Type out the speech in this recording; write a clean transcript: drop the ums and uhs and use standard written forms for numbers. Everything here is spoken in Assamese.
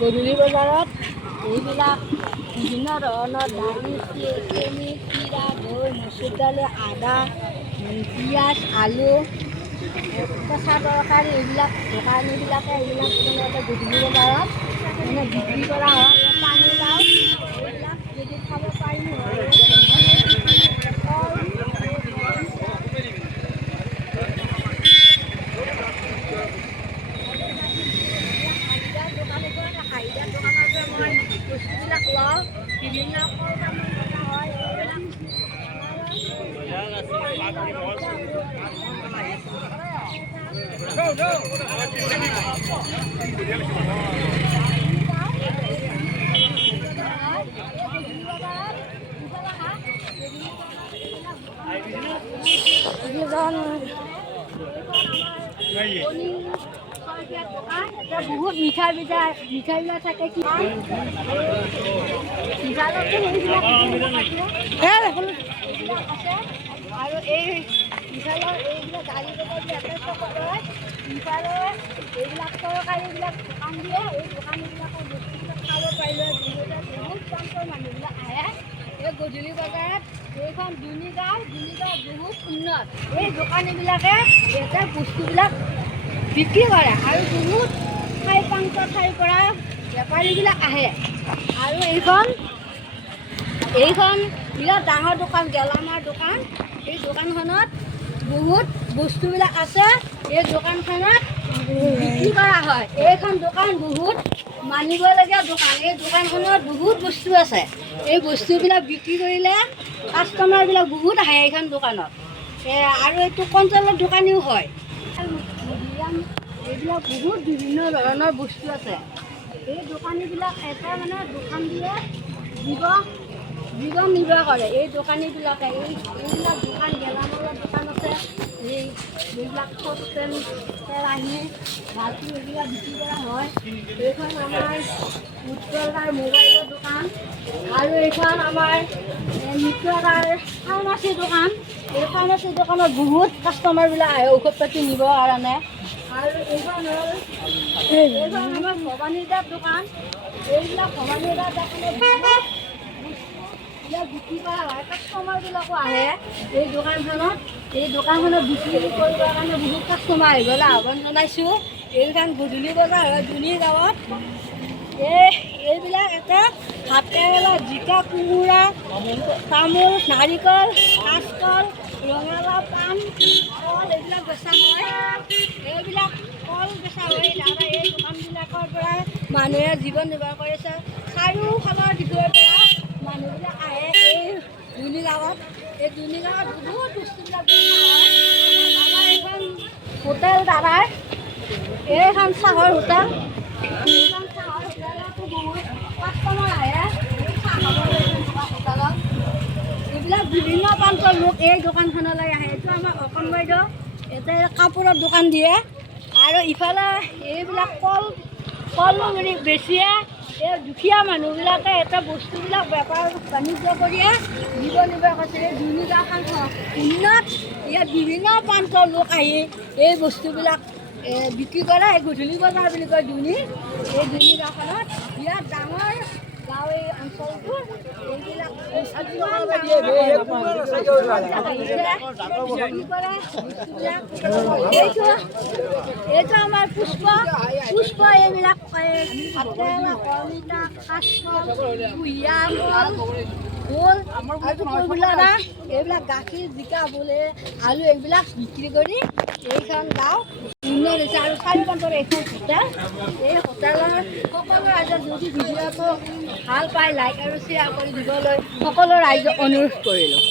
গধূলি বজাৰত এইবিলাক বিভিন্ন ধৰণৰ দালি, চেনি, চিৰা, দৈ, মচুৰ দালি, আদা, পিঁয়াজ, আলু, কেঁচা তৰকাৰী এইবিলাক দোকানীবিলাকে এইবিলাক মানে গধূলি বজাৰত মানে বিক্ৰী কৰা হয়। পানীলাও এইবিলাক যদি খাব পাৰি হয় হাইদাৰ দোকানৰ পৰা মই বস্তুবিলাক লওঁ। বিভিন্ন ফল তামোল থকা হয় বহুত মিঠাইবিলাক থাকে কি আৰু এই মিঠাইৰ এইবিলাক গাড়ী মিঠাইৰ এইবিলাক তৰকাৰীবিলাক দোকান দিয়ে। এই দোকানীবিলাকৰ বস্তুবিলাক খাব পাৰিলে বহুত প্ৰান্তৰ মানুহবিলাক আহে। এই গধূলি বজাৰত এইখন দুনিগাঁও বহুত উন্নত। এই দোকানীবিলাকে ইয়াতে বস্তুবিলাক বিক্ৰী কৰে আৰু বহুত ঠাইৰ পৰা বেপাৰীবিলাক আহে। আৰু এইখন বিৰাট ডাঙৰ দোকান, গেলামালৰ দোকান। এই দোকানখনত বহুত বস্তুবিলাক আছে। এই দোকানখনত বিক্ৰী কৰা হয়। এইখন দোকান বহুত মানিবলগীয়া দোকান। এই দোকানখনত বহুত বস্তু আছে। এই বস্তুবিলাক বিক্ৰী কৰিলে কাষ্টমাৰবিলাক বহুত আহে এইখন দোকানত। আৰু এইটো কণ্ট্ৰলৰ দোকানীও হয়। এইবিলাক বহুত বিভিন্ন ধৰণৰ বস্তু আছে। এই দোকানীবিলাক এটা মানে দোকান দিয়ে জীৱন নিৰ্বাহ কৰে। এই দোকানীবিলাকে এইবিলাক দোকান গেলামালৰ দোকান আছে। এইবিলাক চচপেন, কেৰাহী, বাল্টি এইবিলাক বিক্ৰী কৰা হয়। এইখন আমাৰ উজ্জ্বলাৰ মোবাইলৰ দোকান আৰু এইখন আমাৰ মিত্ৰতাৰ ফাৰ্মাচীৰ দোকান। এই ফাৰ্মাচীৰ দোকানত বহুত কাষ্টমাৰবিলাক আহে ঔষধ পাতি নিবৰ কাৰণে। আৰু এইখন হ'ল আমাৰ ভৱানীদাৰ দোকান। এইবিলাক ভৱানীদাৰ দোকানত বিক্ৰী কৰা হয়। কাষ্টমাৰবিলাকো আহে এই দোকানখনত। এই দোকানখনত বিক্ৰী কৰিবৰ কাৰণে বহুত কাষ্টমাৰ আহিবলৈ আহ্বান জনাইছোঁ। এইখন গধূলি বজাৰ হয় দুনিগাঁৱত। এইবিলাক এটা ভাতকেৰেলা, জিকা, কোমোৰা, তামোল, নাৰিকল, কাঁচকল, ৰঙালাও, পাণ, কল এইবিলাক বেচা হয়। এইবিলাক কল বেচা হয়। দাদা এই দোকানবিলাকৰ পৰা মানুহে জীৱন নিৰ্বাহ কৰিছে। চাৰিওফালৰ দিশৰ পৰা মানুহবিলাক আহে এই দুনিগাঁৱত। এই দুনিগাঁৱত বহুত বস্তুবিলাক হয়। আমাৰ এইখন হোটেল দাদাৰ, এইখন চাহৰ হোটেল। এইখন চাহৰ হোটেলতো বহুত কাষ্টমাৰ আহে চাহ খাবলৈ হোটেলত। এইবিলাক বিভিন্ন প্ৰান্তৰ লোক এই দোকানখনলৈ আহে। এইটো আমাৰ অকণ বাইদেউ ইয়াতে কাপোৰৰ দোকান দিয়ে। আৰু ইফালে এইবিলাক কল বেছিয়ে এই দুখীয়া মানুহবিলাকে এটা বস্তুবিলাক বেপাৰ বাণিজ্য কৰিয়ে জীৱন নিৰ্বাহ কৰিছে। এই দুনিগাঁওখন উন্নত। ইয়াত বিভিন্ন প্ৰান্তৰ লোক আহি এই বস্তুবিলাক বিক্ৰী কৰে। এই গধূলি বজাৰ বুলি কয় এই দুনিগাঁওখনত বিৰাট ডাঙৰ গাঁও এই অঞ্চলটো। এইবিলাক এইটো আমাৰ পুষ্প এইবিলাক ভাতকেৰেলা, অমিতা, কাঁচকল, কুঁহিয়া, ভোল আৰু কলমৌলা এইবিলাক গাখীৰ, জিকা, ভোল, আলু এইবিলাক বিক্ৰী কৰি এইখন গাঁও উন্নত হৈছে। আৰু চাৰিওফালৰ এইখন হোটেল। এই হোটেলৰ সকলো ৰাইজৰ যদি ভিডিঅ'টো ভাল পায় লাইক আৰু শ্বেয়াৰ কৰি দিবলৈ সকলো ৰাইজক অনুৰোধ কৰিলোঁ।